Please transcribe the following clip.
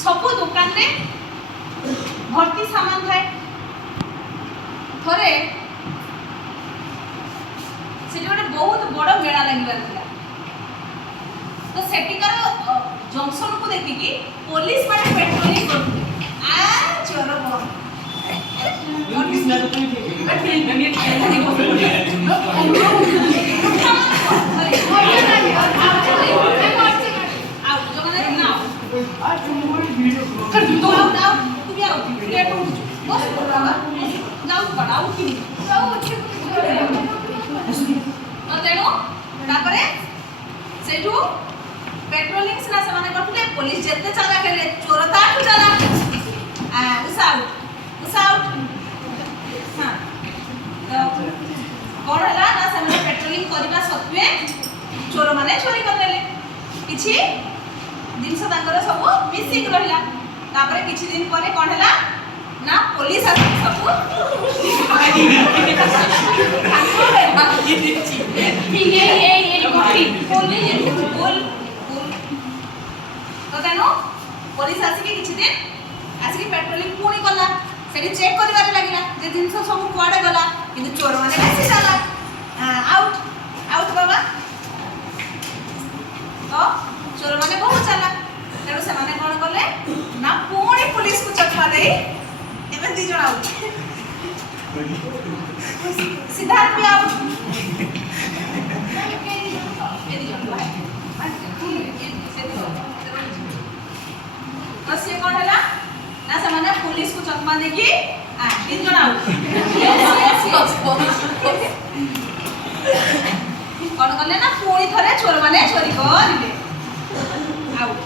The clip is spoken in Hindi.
सब दुकान रे भर्ती सामान थाए थरे से गोटे बहुत बड़ मेला लगिबार थिला तो सेटिकार जंक्शन को देखिकी पुलिस माने पेट्रोलिंग करथि आ चोर बो पुलिस ना तो पेट्रोलिंग सिना से करते पुलिस जिते चला करे चोर ताठू चला उसाउट हाँ तो कौन है ना से पेट्रोलिंग करने सत्वे चोर माने चोरी करदेले किछि जिनस तांकर सब मिसिंग रहिला तापरे किछि दिन परे कोन हैला ना पुलिस आसी सब तो तेनो पुलिस आसी किछि दिन आसी पेट्रोलिंग पुणी कला सेठी चेक करिवारे लागिला जे जिनस सब कुआडे गला किंतु चोर माने बेसी चला आउट आउट बाबा तो चोर माने बहुत चला तेणु से माने कोन करले ना पुणी पुलिस को चकमा दे एबे दी जण आउट सिद्धार्थ भी आउट तो से कोन हैला ना से माने पुलिस को चकमा देकी तीन जण आउट कोन करले ना पुणी थरे चोर माने चोरी करिले आउट